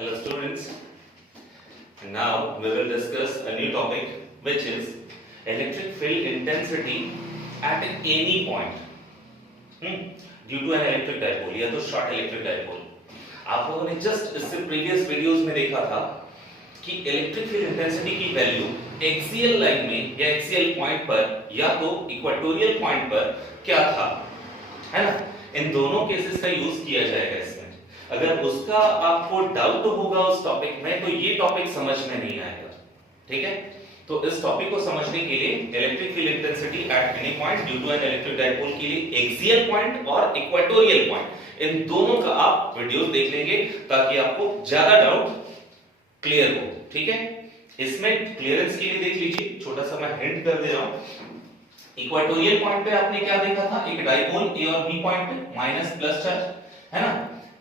Hello students, now we will discuss a new topic which is electric field intensity at any point due to an electric dipole या तो short electric dipole। आप लोगों ने just इससे previous videos में देखा था कि इलेक्ट्रिक फील्ड इंटेंसिटी की वैल्यू एक्सियल लाइन में या एक्सियल पॉइंट पर या तो इक्वेटोरियल पॉइंट पर क्या था, है ना। इन दोनों केसेस का यूज किया जाएगा इसमें। अगर उसका आपको डाउट होगा उस टॉपिक में तो ये टॉपिक समझ में नहीं आएगा, ठीक है। तो इस टॉपिक को समझने के लिए electric field intensity at any point due to an electric dipole के लिए एक्सियल पॉइंट और इक्वेटोरियल पॉइंट इन दोनों का आप वीडियोस देख लेंगे ताकि आपको ज्यादा डाउट क्लियर हो, ठीक है। इसमें क्लियरेंस के लिए देख लीजिए, छोटा सा मैं हिंट कर दे रहा हूं। इक्वेटोरियल पॉइंट पे आपने क्या देखा था, एक डाइपोल ए और बी पॉइंट पे माइनस प्लस चार्ज, है ना,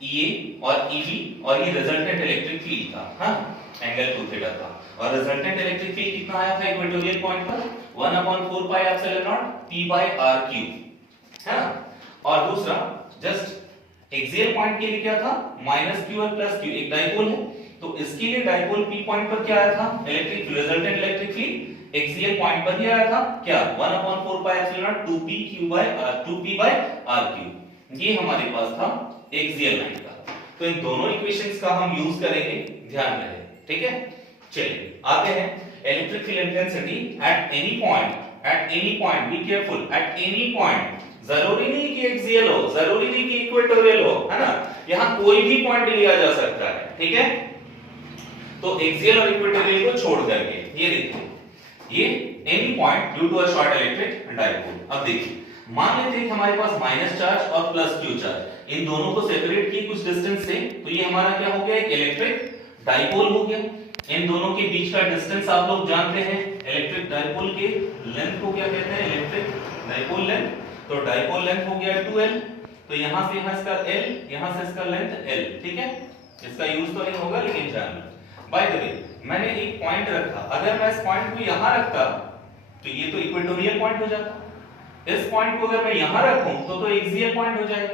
ए और ईबी, और ये रिजल्टेंट इलेक्ट्रिक फील्ड था, हां, एंगल 2 थीटा था। और रिजल्टेंट इलेक्ट्रिक फील्ड कितना आया था इक्वेटोरियल पॉइंट पर 1/4 pi epsilon not p by r cube, है ना। और दूसरा जस्ट एक्सियल पॉइंट के लिए क्या था, -q और +q, एक डाइपोल है तो इसके लिए डाइपोल p पॉइंट पर क्या आया था, electric resultant electric field axial point पर ही आया था, क्या 1/4 pi epsilon not 2p by r cube. ये हमारे पास था एक्सियल लाइन का। तो इन दोनों इक्वेशंस का हम यूज करेंगे, ध्यान रहे, ठीक है। चलिए आते हैं, electric field intensity at any point, be careful, eight any point, जरूरी नहीं कि एक्सियल हो, जरूरी नहीं कि इक्वेटोरियल हो, है ना, यहां कोई भी पॉइंट लिया जा सकता है, ठीक है। तो एक्सियल और इक्वेटोरियल को छोड़ करके ये देखिए, ये any point due to a short electric dipole. अब देखिए, मान लेते हैं कि हमारे पास माइनस चार्ज और प्लस क्यू चार्ज, इन दोनों को सेपरेट किए कुछ डिस्टेंस से, तो ये हमारा क्या हो गया, एक इलेक्ट्रिक डाइपोल हो गया। इन दोनों के बीच का डिस्टेंस आप लोग जानते हैं, इलेक्ट्रिक डाइपोल के लेंथ को क्या कहते हैं, इलेक्ट्रिक डाइपोल लेंथ। तो डाइपोल लेंथ हो गया 2l, तो यहां से यहां इसका l, यहां से इसका लेंथ l, ठीक है। इसका यूज तो नहीं होगा लेकिन जान लो। बाय द वे, मैंने एक पॉइंट रखा, अगर मैं इस पॉइंट को यहां रखता तो ये तो इक्वेटोरियल पॉइंट हो जाता। इस पॉइंट को अगर मैं यहां रखूं तो एक्सियल पॉइंट हो जाएगा।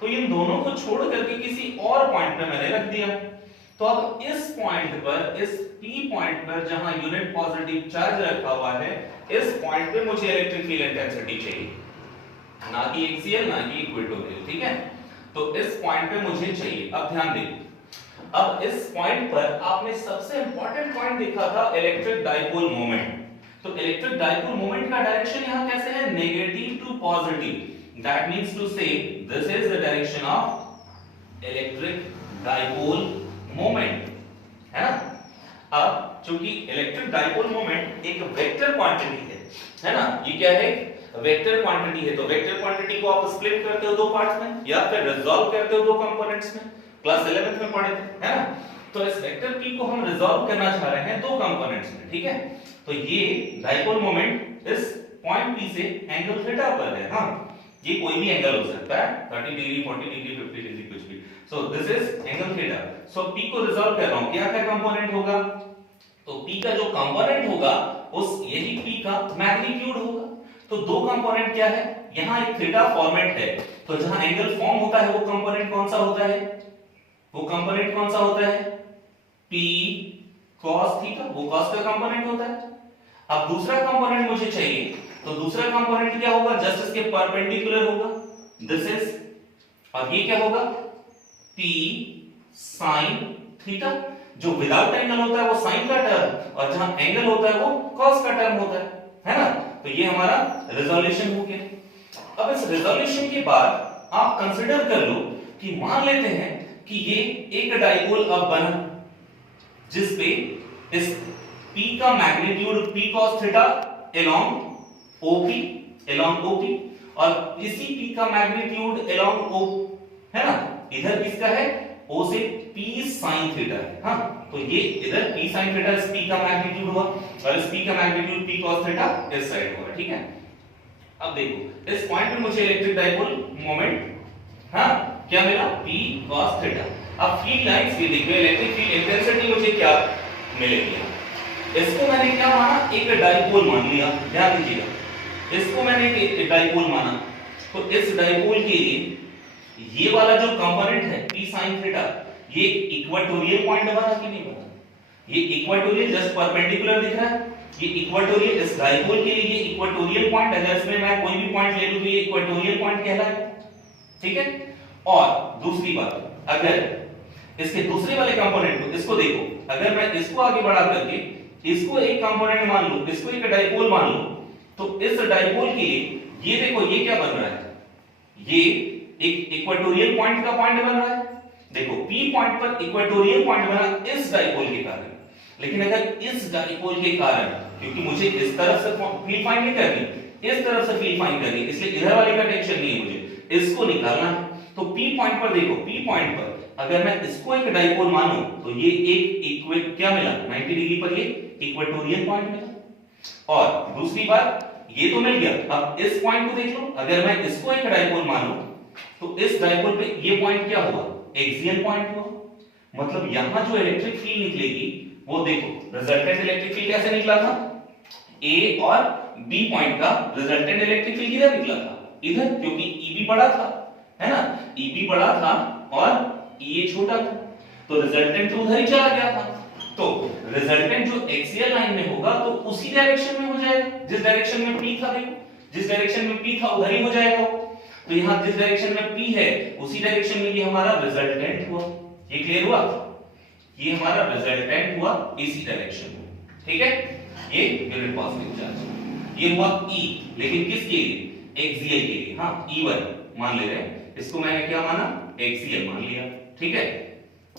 तो इन दोनों को छोड़ करके किसी और पॉइंट पे मैंने रख दिया। तो अब इस पॉइंट पर, इस P पॉइंट पर जहां यूनिट पॉजिटिव चार्ज रखा हुआ है, इस पॉइंट पे मुझे इलेक्ट्रिक फील्ड इंटेंसिटी चाहिए, ना कि एक्सियल ना कि इक्वेटोरियल, ठीक है। तो इस पॉइंट पे मुझे चाहिए। अब ध्यान दें, अब इस पॉइंट पर आपने सबसे इंपॉर्टेंट पॉइंट देखा था इलेक्ट्रिक डाइपोल मोमेंट। तो इलेक्ट्रिक डाइपोल मोमेंट का डायरेक्शन यहां कैसे है, negative to positive. That means to say this is the direction of electric dipole moment, है ना। अब चूंकि इलेक्ट्रिक डाइपोल मोमेंट एक वेक्टर क्वांटिटी है ना, ये क्या है, वेक्टर क्वांटिटी है। तो वेक्टर क्वांटिटी को आप स्प्लिट करते हो दो पार्ट्स में या फिर रिजॉल्व करते हो दो कंपोनेंट्स में, क्लास 11th में पढ़े थे, है ना। तो इस वेक्टर p को हम रिजॉल्व करना चाह रहे हैं दो कंपोनेंट्स में, ठीक है। तो ये डाइपोल मोमेंट इस पॉइंट p से एंगल थीटा पर है, हां, ये कोई भी एंगल हो सकता है, 30 डिग्री, 40 डिग्री, 50 डिग्री, कुछ भी। सो this is angle theta. So p को रिजॉल्व कर रहा हूं, क्या क्या कंपोनेंट होगा, तो p का जो कंपोनेंट होगा उस यही p का मैग्नीट्यूड होगा। तो दो कंपोनेंट क्या है, यहां एक थीटा फॉर्मेट है, तो जहां एंगल फॉर्म होता है वो कंपोनेंट कौन सा होता है, वो कंपोनेंट कौन सा होता है, p cos थीटा, वो cos का कंपोनेंट होता है। अब दूसरा कंपोनेंट मुझे चाहिए, तो दूसरा कंपोनेंट क्या होगा, जस्ट इसके परपेंडिकुलर होगा, दिस इज, और ये क्या होगा, p sin थीटा। जो विदाउट एंगल होता है वो sin का टर्म, और जहां एंगल होता है वो cos का टर्म होता है ना। तो ये हमारा रिजोल्यूशन हो गया। अब इस रिजोल्यूशन के बाद आप कंसीडर कर लो कि मान लेते हैं कि ये एक डाइपोल अब बना जिसपे इस P का magnitude P cos theta along OP, और इसी P का मैग्नीट्यूड along O, है ना, इधर किसका है, O से P sin थीटा है, हाँ। तो ये इधर P sin थीटा इस P का मैग्नीट्यूड हुआ और इस P का मैग्नीट्यूड P cos थीटा इस साइड होगा, ठीक है। अब देखो, इस पॉइंट पे मुझे इलेक्ट्रिक डाइपोल मोमेंट, हाँ, क्या मिला, P cos थीटा। अब फील्ड लाइंस ये देखिए, इलेक्ट्रिक फील्ड इंटेंसिटी मुझे क्या मिलेगी, इसको मैंने क्या माना, एक डाइपोल मान लिया, ध्यान दीजिएगा, इसको मैंने एक डाइपोल माना। तो इस डाइपोल के लिए ये वाला जो कंपोनेंट है p sin थीटा, ये इक्वेटोरियल पॉइंट बना कि नहीं बना? ये इक्वेटोरियल जस्ट परपेंडिकुलर दिख रहा है, ये इक्वेटोरियल, इस डाइपोल के लिए ये इक्वेटोरियल पॉइंट, अगर इसमें मैं कोई भी पॉइंट ले लूं तो ये इक्वेटोरियल पॉइंट कहलाएगा, ठीक है। और दूसरी बात, अगर इसके दूसरे वाले कंपोनेंट को, इसको देखो, अगर मैं इसको आगे बढ़ा करके इसको एक कंपोनेंट मान लूं, इसको एक डाइपोल मान लूं, तो इस डाइपोल के लिए ये देखो ये क्या बन रहा है, ये एक इक्वेटोरियल पॉइंट का पॉइंट बन रहा है। देखो P पॉइंट पर इक्वेटोरियल पॉइंट बना इस डाइपोल के कारण, लेकिन अगर इस डाइपोल के कारण, क्योंकि मुझे इस तरफ से फील्ड फाइंड नहीं करनी, इस तरफ से फील्ड फाइंड करनी, इसलिए इधर वाले का टेंशन नहीं है, मुझे इसको निकालना है। तो P पॉइंट पर देखो, P पॉइंट पर अगर मैं इसको एक डाइपोल मानूं तो ये एक क्या मिला, 90 डिग्री पर ये इक्वेटोरियल पॉइंट मिला। और दूसरी बात, ये तो मिल गया, अब इस पॉइंट को देख लो, अगर मैं इसको एक डाइपोल मानूं तो इस डाइपोल पे ये पॉइंट क्या हुआ, एक्सियल पॉइंट हुआ। मतलब यहां जो इलेक्ट्रिक फील्ड निकलेगी वो देखो, रिजल्टेंट इलेक्ट्रिक फील्ड कैसे निकला था, ए और बी पॉइंट का रिजल्टेंट इलेक्ट्रिक फील्ड किधर निकला था, इधर, क्योंकि ईबी बड़ा था, है ना, ईबी बड़ा था और ये छोटा था, तो रिजल्टेंट तो उधर ही चला गया था। तो रिजल्टेंट जो एक्सियल लाइन में होगा तो उसी डायरेक्शन में हो जाएगा, जिस डायरेक्शन में P था, देखो जिस डायरेक्शन में P था उधर ही हो जाएगा। तो यहां जिस डायरेक्शन में P है उसी डायरेक्शन में ये हमारा रिजल्टेंट हुआ। ये क्लियर हुआ, ये हमारा रिजल्टेंट हुआ इसी डायरेक्शन में, ठीक है। ये यूनिट पॉजिटिव चार्ज, ये हुआ E, लेकिन किसके लिए, एक्सियल के लिए। हाँ E1 मान ले रहे हैं, इसको मैंने क्या माना, एक्सियल मान लिया, ठीक है।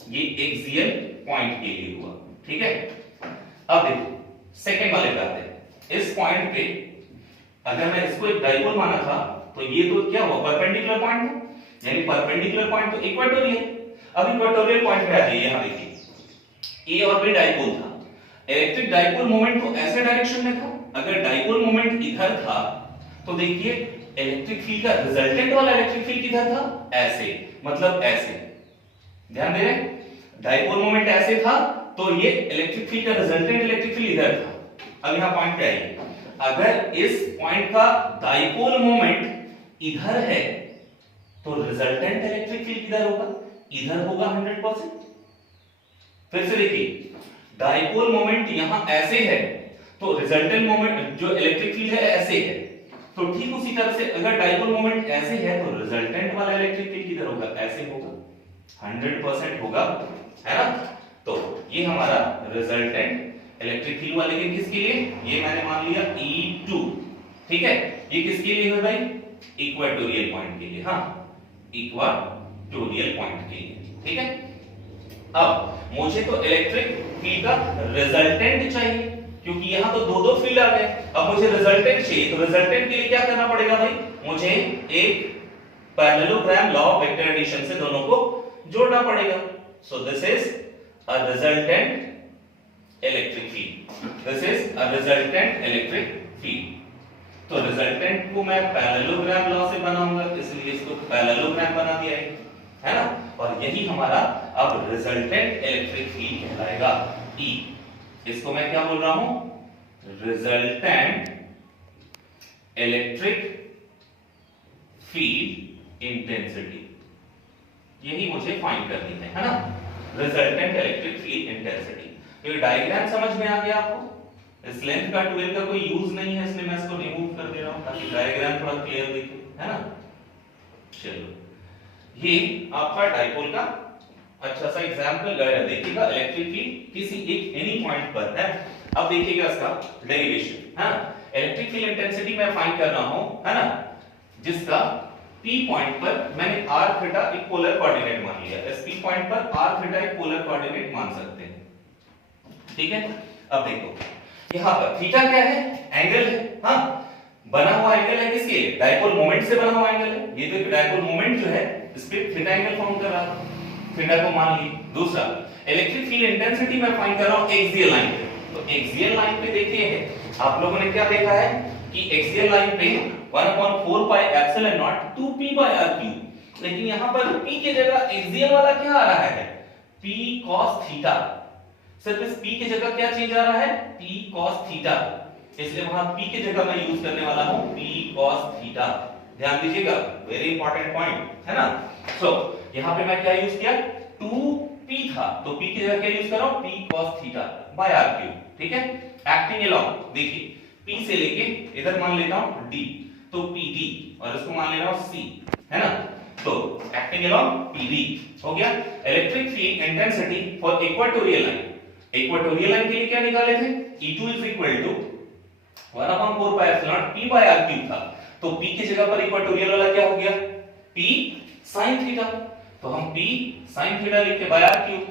ये एक्सियल पॉइंट के लिए हुआ, ठीक है। अब देखो सेकंड वाले पे आते हैं। इस पॉइंट पे अगर मैं इसको एक डाइपोल माना था तो ये तो क्या हुआ, परपेंडिकुलर पॉइंट था, यानी परपेंडिकुलर पॉइंट तो इक्वेटोरियल। अब इक्वेटोरियल पॉइंट पे आ जाइए, यहां देखिए ए और बी डाइपोल था, इलेक्ट्रिक डाइपोल मोमेंट तो ऐसे डायरेक्शन में था, अगर डाइपोल मोमेंट इधर था तो देखिए इलेक्ट्रिक फील्ड का रिजल्टेंट वाला इलेक्ट्रिक फील्ड किधर था, ऐसे, मतलब ऐसे, ध्यान दे रहे हैं, डाइपोल मोमेंट ऐसे था तो ये इलेक्ट्रिक फील्ड का रिजल्टेंट इलेक्ट्रिक फील्ड इधर था। अब यहां पॉइंट पे आइए, अगर इस पॉइंट का डाइपोल मोमेंट इधर है तो रिजल्टेंट इलेक्ट्रिक फील्ड किधर होगा, इधर होगा 100%। फिर से देखिए, डाइपोल मोमेंट यहां ऐसे है तो रिजल्टेंट मोमेंट जो इलेक्ट्रिक फील्ड है ऐसे है, तो ठीक उसी तरह से अगर डाइपोल मोमेंट ऐसे है तो रिजल्टेंट वाला इलेक्ट्रिक फील्ड किधर होगा, ऐसे होगा, 100% होगा, है ना। तो ये हमारा रिजल्टेंट इलेक्ट्रिक फील्ड हुआ, लेकिन किसके लिए, ये मैंने मान लिया E2, ठीक है। ये किसके लिए है भाई, इक्वेटोरियल पॉइंट के लिए, हाँ इक्वेटोरियल पॉइंट के लिए, ठीक है। अब मुझे तो इलेक्ट्रिक फील्ड का रिजल्टेंट चाहिए, क्योंकि यहां तो दो फील्ड आ गए, अब मुझे रिजल्टेंट चाहिए, तो रिजल्टेंट के लिए क्या करना पड़ेगा भाई, मुझे एक parallelogram law of vector addition से दोनों को जोड़ना पड़ेगा। So this is a resultant electric field, this is a resultant electric field. तो रिजल्टेंट को मैं पैरेललोग्राम लॉ से बनाऊंगा, इसलिए इसको पैरेललोग्राम बना दिया है ना, और यही हमारा अब रिजल्टेंट इलेक्ट्रिक फील्ड कहलाएगा E। इसको मैं क्या बोल रहा हूं, रिजल्टेंट इलेक्ट्रिक फील्ड इंटेंसिटी, यही मुझे फाइंड करनी है ना, रिजल्टेंट इलेक्ट्रिक फील्ड इंटेंसिटी। ये डायग्राम समझ में आ गया आपको, इस लेंथ का 12 का कोई यूज नहीं है, इसलिए मैं इसको रिमूव कर दे रहा हूं ताकि डायग्राम थोड़ा क्लियर दिखे, है ना। चलो ये आपका डाइपोल का अच्छा सा एग्जांपल देखिएगा, इलेक्ट्रिक फील्ड किसी एक एनी पॉइंट पर है। अब देखिएगा इसका डेरिवेशन, है ना। इलेक्ट्रिक फील्ड इंटेंसिटी मैं फाइंड कर रहा हूं, है ना, जिसका P पॉइंट पर मैंने r थीटा एक पोलर कोऑर्डिनेट मान लिया, इस P पॉइंट पर r थीटा एक पोलर कोऑर्डिनेट मान सकते हैं, ठीक है। अब देखो यहां पर थीटा क्या है, एंगल है, हाँ बना हुआ एंगल है किसके लिए, डाइपोल मोमेंट से बना हुआ एंगल है। ये तो डाइपोल मोमेंट जो है इस पे थीटा एंगल फॉर्म कर रहा है, थीटा को मान ली। दूसरा इलेक्ट्रिक फील्ड इंटेंसिटी मैं फाइंड कर रहा हूं एक्सियल लाइन पे, तो एक्सियल लाइन पे देखिए आप लोगों ने क्या देखा है कि एक्सियल लाइन पे 1/4 pi epsilon not 2p by r3, लेकिन यहां पर p की जगह एक्सियल वाला क्या आ रहा है, p cos थीटा। सिर्फ इस p की जगह क्या चेंज आ रहा है, p cos थीटा, इसलिए वहां p की जगह मैं यूज करने वाला हूं p cos थीटा, ध्यान दीजिएगा, वेरी इंपॉर्टेंट पॉइंट है ना। सो यहाँ पे मैं क्या यूज किया, 2p था तो p की जगह क्या यूज कर रहा हूं, p cos theta by r cube, ठीक है। एक्टिंग अलोंग, देखिए p से लेके इधर मान लेता हूं d, तो pd और इसको मान ले रहा हूं c, है ना। तो एक्टिंग अलोंग pd हो गया। Electric field intensity for equatorial line, equatorial line के लिए क्या निकाले थे, E2 is equal to 1/4 pi epsilon p by r cube था, तो p की जगह पर इक्वेटोरियल वाला क्या हो गया, p sin थीटा, तो हम p sin थीटा लिख के बाय r क्यूब।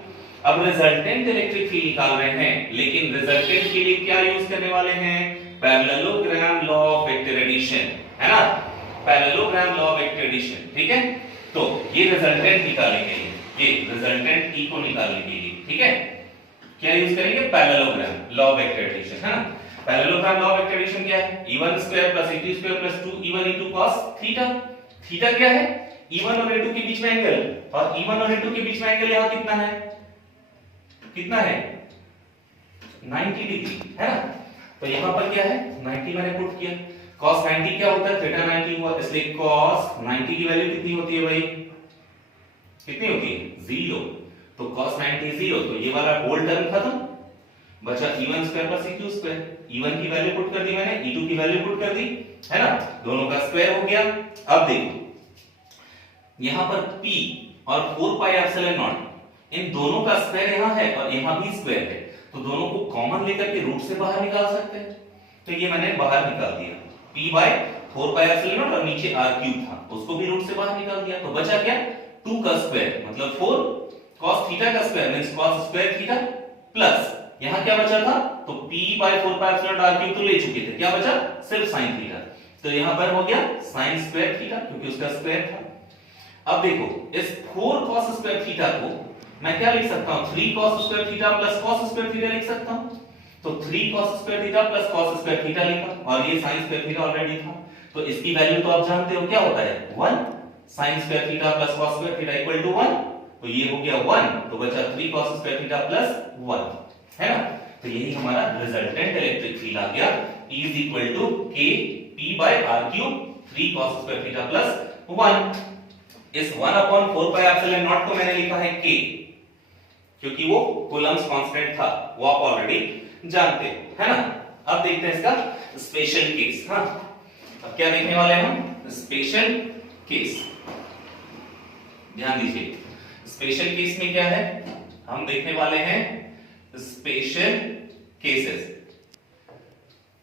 अब रिजल्टेंट इलेक्ट्रिक फील्ड निकाल रहे हैं, लेकिन रिजल्टेंट के लिए क्या यूज करने वाले हैं, parallelogram law of vector addition, है ना, parallelogram law of vector addition, ठीक है। तो ये रिजल्टेंट निकालने के लिए, ये रिजल्टेंट e को निकालने के लिए, ठीक है, क्या यूज करेंगे, parallelogram law of vector addition, है ना। Parallelogram law of vector addition क्या है, e1 square plus e2 square plus 2 e1 into cos theta. Theta क्या है, e1 और e2 के बीच में एंगल, और e1 और e2 के बीच में एंगल यहां कितना है, कितना है 90 डिग्री, है ना। तो यहां पर क्या है 90 मैंने पुट किया, cos 90 क्या होता है, थीटा 90 हुआ, इसलिए cos 90 की वैल्यू कितनी होती है भाई, कितनी होती है 0, तो cos 90 0, तो ये वाला होल टर्म खत्म, बचा e1 square plus e2 square, e1 की वैल्यू पुट कर दी मैंने, e2 की वैल्यू पुट कर दी, है ना, दोनों का स्क्वायर हो गया। अब देखो यहां पर p और 4 पाई एप्सिलॉन नॉट, इन दोनों का स्क्वायर यहां है और यहां भी स्क्वायर है, तो दोनों को कॉमन लेकर के रूट से बाहर निकाल सकते हैं, तो ये मैंने बाहर निकाल दिया, p by 4 pi epsilon naught और नीचे r क्यूब था, उसको भी रूट से बाहर निकाल दिया, तो बचा क्या 2 का स्क्वायर मतलब 4 cos थीटा का square means cos square theta plus यहां क्या बचा था, तो p by 4 pi epsilon r cube तो ले चुके थे, क्या बचा सिर्फ sin थीटा, तो यहां पर हो गया sin स्क्वायर थीटा क्योंकि उसका स्क्वायर था। अब देखो इस 4 cos स्क्वायर थीटा को मैं क्या लिख सकता हूं, 3 cos square theta plus cos square theta लिख सकता हूं, तो 3 cos square theta plus cos square theta लिखा, और ये sin स्क्वायर थीटा ऑलरेडी था, तो इसकी वैल्यू तो आप जानते हो क्या होता है 1, sin square theta plus cos square theta equal to 1, तो ये हो गया 1, तो बचा 3 cos स्क्वायर थीटा प्लस 1, है ना। तो यही हमारा रिजल्टेंट इलेक्ट्रिक फील्ड आ गया, E is equal to k p by r cube 3 cos square theta plus 1। इस 1/4 पाई एप्सिलॉन नॉट को मैंने लिखा है k, क्योंकि वो कूलम्स कांस्टेंट था, वो आप ऑलरेडी जानते हैं, है ना। अब देखते हैं इसका स्पेशल केस, हाँ अब क्या देखने वाले हैं हम, स्पेशल केस, ध्यान दीजिए स्पेशल केस में क्या है, हम देखने वाले हैं स्पेशल केसेस।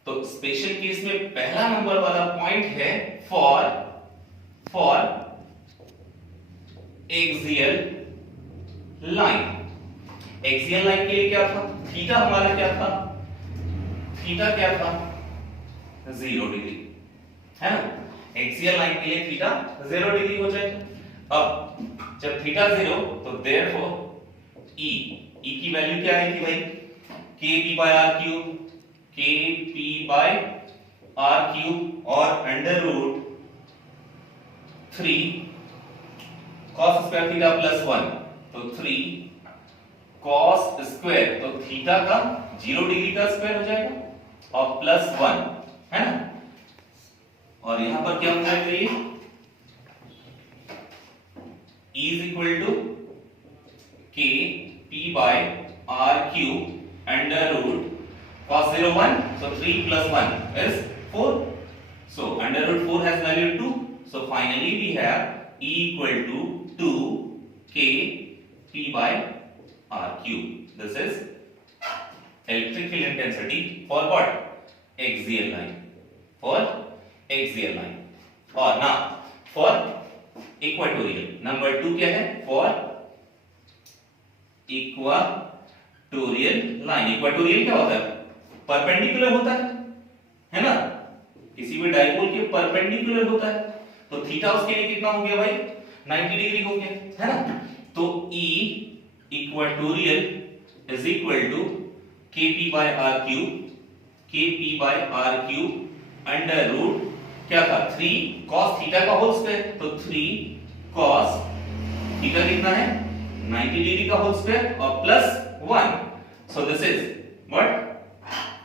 तो स्पेशल केस में पहला नंबर वाला पॉइंट है for axial line. Axial line के लिए क्या था, थीटा हमारा क्या था, थीटा क्या था 0 डिग्री, है ना। एक्सियल लाइन के लिए थीटा 0 डिग्री हो जाएगा। अब जब थीटा 0 तो देयरफॉर E की वैल्यू क्या आएगी भाई, kp by r cube, kp by r cube और under root 3 cos square theta plus 1, तो 3 cos स्क्वायर, तो थीटा का 0 डिग्री का स्क्वायर हो जाएगा और प्लस 1, है ना। और यहां पर क्या हो जाएगा, ये E is equal to k p by r cube under root cos 0 1, so 3 plus 1 is 4, so under root 4 has value 2, so finally we have E equal to 2 k p by r cube. This is electric field intensity for what, axial line, for axial line। और now for equatorial, number 2 क्या है, for equatorial line. Equatorial क्या होता है, perpendicular होता है ना, किसी भी डाइपोल के परपेंडिकुलर होता है, तो थीटा उसके लिए कितना हो गया भाई 90 डिग्री हो गया, है ना। तो E equatorial is equal to kp by r cube, kp by r cube under root क्या था 3 cos थीटा का होल स्क्वायर, तो 3 cos थीटा कितना है 90 डिग्री का होल स्क्वायर और plus 1, so this is what,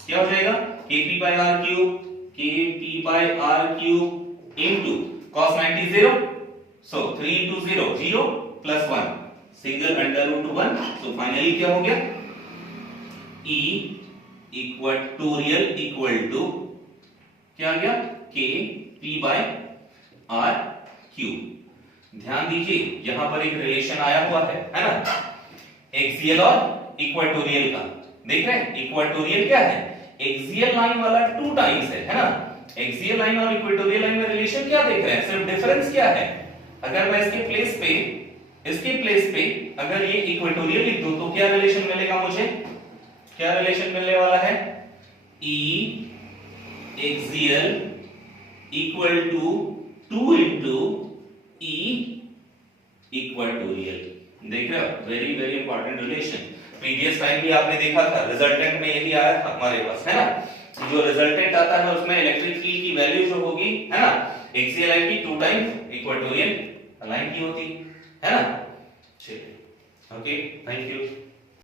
क्या हो जाएगा kp by r cube, kp by r cube into cos 90 0, so 3 into 0 0 plus 1 single under root 1, so finally क्या हो गया E इक्वेटोरियल इक्वल टू क्या आ गया K P by R Q। ध्यान दीजिए यहां पर एक रिलेशन आया हुआ है ना, एक्सियल और इक्वेटोरियल का। देख रहे हैं इक्वेटोरियल क्या है, एक्सियल लाइन वाला 2 टाइम्स है ना। एक्सियल लाइन और इक्वेटोरियल लाइन में रिलेशन क्या देख रहे हैं, सिर्फ डिफरेंस क्या है, अगर मैं इसके प्लेस पे अगर ये इक्वेटोरियल लिख दूं तो क्या रिलेशन मिलेगा मुझे, क्या रिलेशन मिलने वाला है, E axial equal to 2 into E equatorial. देख रहे हो, very very important relation. Previous time भी आपने देखा था, रिजल्टेंट में यही आया था हमारे पास, है ना। जो रिजल्टेंट आता है उसमें इलेक्ट्रिक फील्ड की वैल्यू जो होगी, है ना, एक्सियल लाइन की 2 टाइम्स इक्वेटोरियल लाइन की होती है ना। चलिए, ओके, थैंक यू।